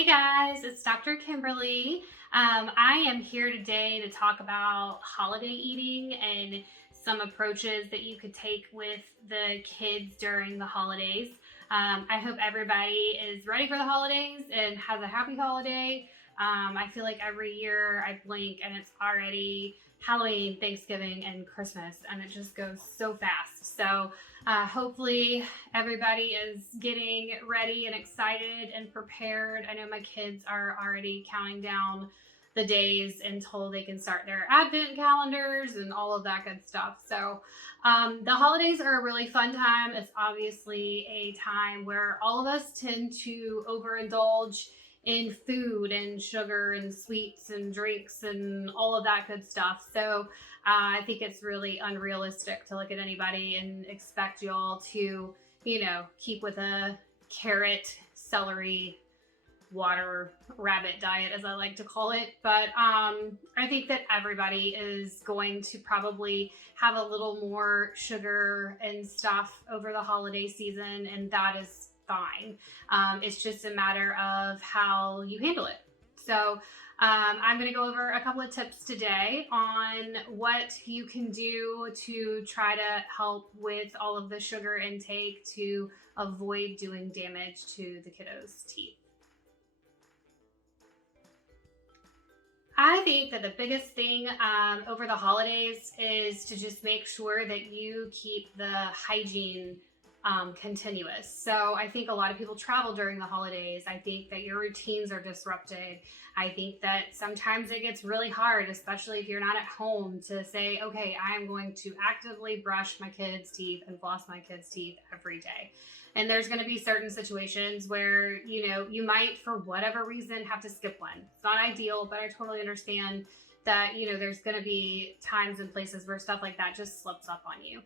Hey guys, it's Dr. Kimberly. I am here today to talk about holiday eating and some approaches that you could take with the kids during the holidays. I hope everybody is ready for the holidays and has a happy holiday. I feel like every year I blink and it's already Halloween, Thanksgiving, and Christmas, and it just goes so fast. So hopefully everybody is getting ready and excited and prepared. I know my kids are already counting down the days until they can start their advent calendars and all of that good stuff. So the holidays are a really fun time. It's obviously a time where all of us tend to overindulge in food and sugar and sweets and drinks and all of that good stuff. So I think it's really unrealistic to look at anybody and expect y'all to, keep with a carrot, celery, water rabbit diet, as I like to call it. But I think that everybody is going to probably have a little more sugar and stuff over the holiday season, and that is fine. It's just a matter of how you handle it. So I'm going to go over a couple of tips today on what you can do to try to help with all of the sugar intake to avoid doing damage to the kiddos' teeth. I think that the biggest thing over the holidays is to just make sure that you keep the hygiene continuous. So I think a lot of people travel during the holidays. I think that your routines are disrupted. I think that sometimes it gets really hard, especially if you're not at home, to say, okay, I am going to actively brush my kids' teeth and floss my kids' teeth every day. And there's going to be certain situations where, you might, for whatever reason, have to skip one. It's not ideal, but I totally understand that, there's going to be times and places where stuff like that just slips up on you.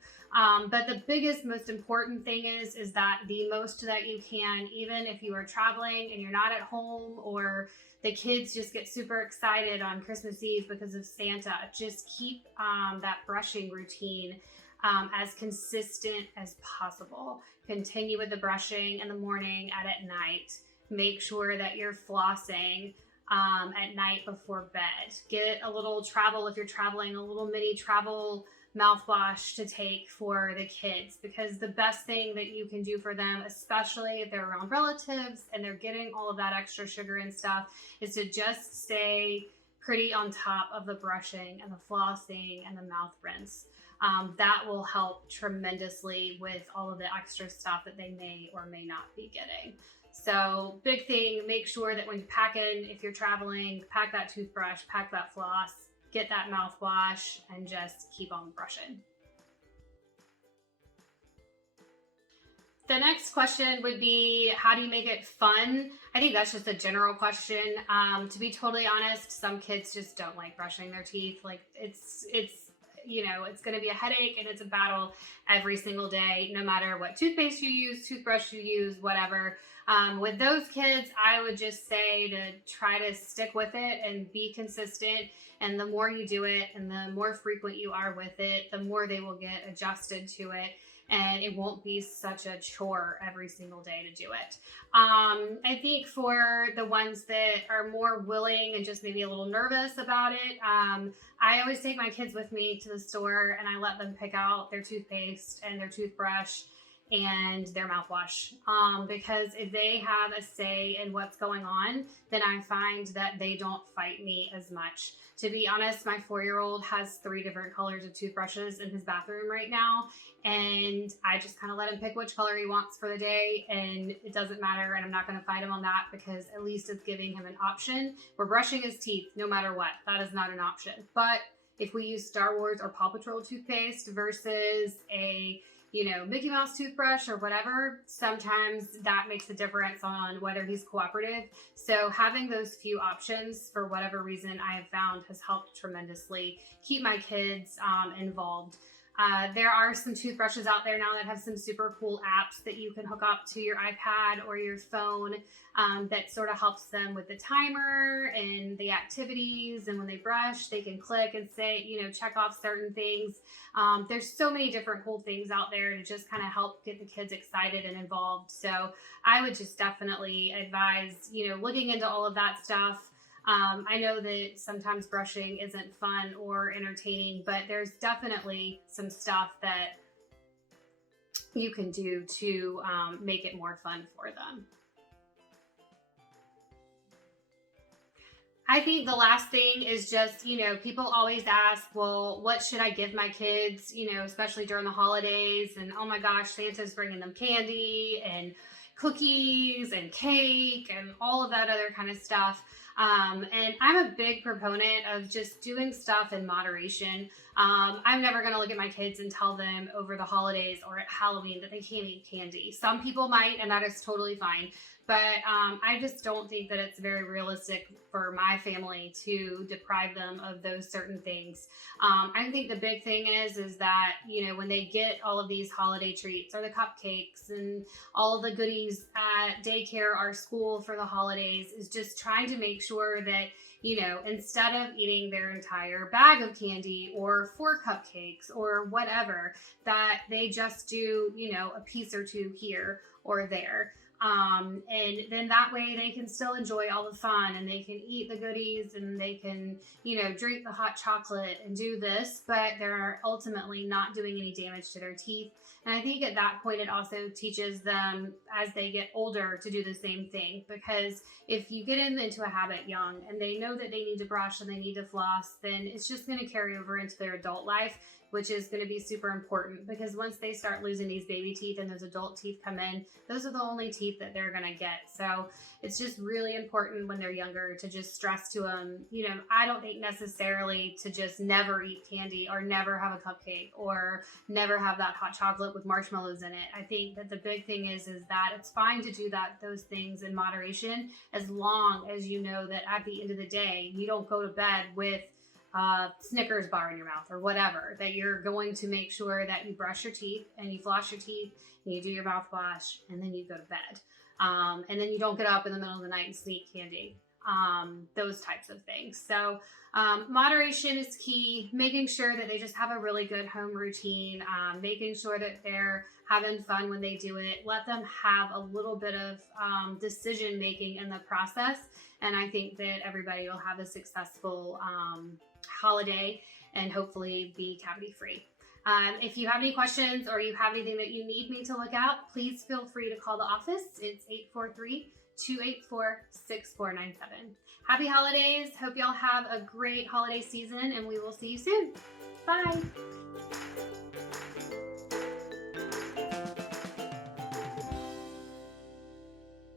But the biggest, most important thing is that the most that you can, even if you are traveling and you're not at home, or the kids just get super excited on Christmas Eve because of Santa, just keep that brushing routine as consistent as possible. Continue with the brushing in the morning and at night. Make sure that you're flossing at night before bed. Get a little travel, if you're traveling, a little mini travel mouthwash to take for the kids, because the best thing that you can do for them, especially if they're around relatives and they're getting all of that extra sugar and stuff, is to just stay pretty on top of the brushing and the flossing and the mouth rinse. That will help tremendously with all of the extra stuff that they may or may not be getting. So big thing, make sure that when you pack in, if you're traveling, pack that toothbrush, pack that floss, get that mouthwash, and just keep on brushing. The next question would be, how do you make it fun? I think that's just a general question. To be totally honest, some kids just don't like brushing their teeth. Like it's going to be a headache and it's a battle every single day, no matter what toothpaste you use, toothbrush you use, whatever. With those kids, I would just say to try to stick with it and be consistent. And the more you do it and the more frequent you are with it, the more they will get adjusted to it. And it won't be such a chore every single day to do it. I think for the ones that are more willing and just maybe a little nervous about it, I always take my kids with me to the store and I let them pick out their toothpaste and their toothbrush and their mouthwash, because if they have a say in what's going on, then I find that they don't fight me as much. To be honest, my 4-year-old has 3 different colors of toothbrushes in his bathroom right now, and I just kind of let him pick which color he wants for the day, and it doesn't matter, and I'm not going to fight him on that, because at least it's giving him an option. We're brushing his teeth no matter what. That is not an option. But if we use Star Wars or Paw Patrol toothpaste versus a Mickey Mouse toothbrush or whatever, sometimes that makes a difference on whether he's cooperative. So having those few options, for whatever reason, I have found has helped tremendously keep my kids involved. There are some toothbrushes out there now that have some super cool apps that you can hook up to your iPad or your phone that sort of helps them with the timer and the activities. And when they brush, they can click and say, check off certain things. There's so many different cool things out there to just kind of help get the kids excited and involved. So I would just definitely advise, looking into all of that stuff. I know that sometimes brushing isn't fun or entertaining, but there's definitely some stuff that you can do to make it more fun for them. I think the last thing is just, people always ask, well, what should I give my kids, especially during the holidays? And oh my gosh, Santa's bringing them candy and cookies and cake and all of that other kind of stuff. And I'm a big proponent of just doing stuff in moderation. I'm never going to look at my kids and tell them over the holidays or at Halloween that they can't eat candy. Some people might, and that is totally fine. But I just don't think that it's very realistic for my family to deprive them of those certain things. I think the big thing is that, when they get all of these holiday treats or the cupcakes and all of the goodies at daycare or school for the holidays, is just trying to make sure that, instead of eating their entire bag of candy or 4 cupcakes or whatever, that they just do, a piece or 2 here or there. And then that way they can still enjoy all the fun and they can eat the goodies and they can, drink the hot chocolate and do this, but they're ultimately not doing any damage to their teeth. And I think at that point, it also teaches them as they get older to do the same thing, because if you get them into a habit young and they know that they need to brush and they need to floss, then it's just going to carry over into their adult life, which is going to be super important, because once they start losing these baby teeth and those adult teeth come in, those are the only teeth that they're going to get. So it's just really important when they're younger to just stress to them, I don't think necessarily to just never eat candy or never have a cupcake or never have that hot chocolate with marshmallows in it. I think that the big thing is that it's fine to do those things in moderation, as long as you know that at the end of the day, you don't go to bed with Snickers bar in your mouth or whatever, that you're going to make sure that you brush your teeth and you floss your teeth and you do your mouthwash and then you go to bed. And then you don't get up in the middle of the night and sneak candy, those types of things. So moderation is key, making sure that they just have a really good home routine, making sure that they're having fun when they do it. Let them have a little bit of decision making in the process. And I think that everybody will have a successful holiday and hopefully be cavity free. If you have any questions or you have anything that you need me to look out, please feel free to call the office. It's 843-284-6497. Happy holidays. Hope y'all have a great holiday season and we will see you soon. Bye.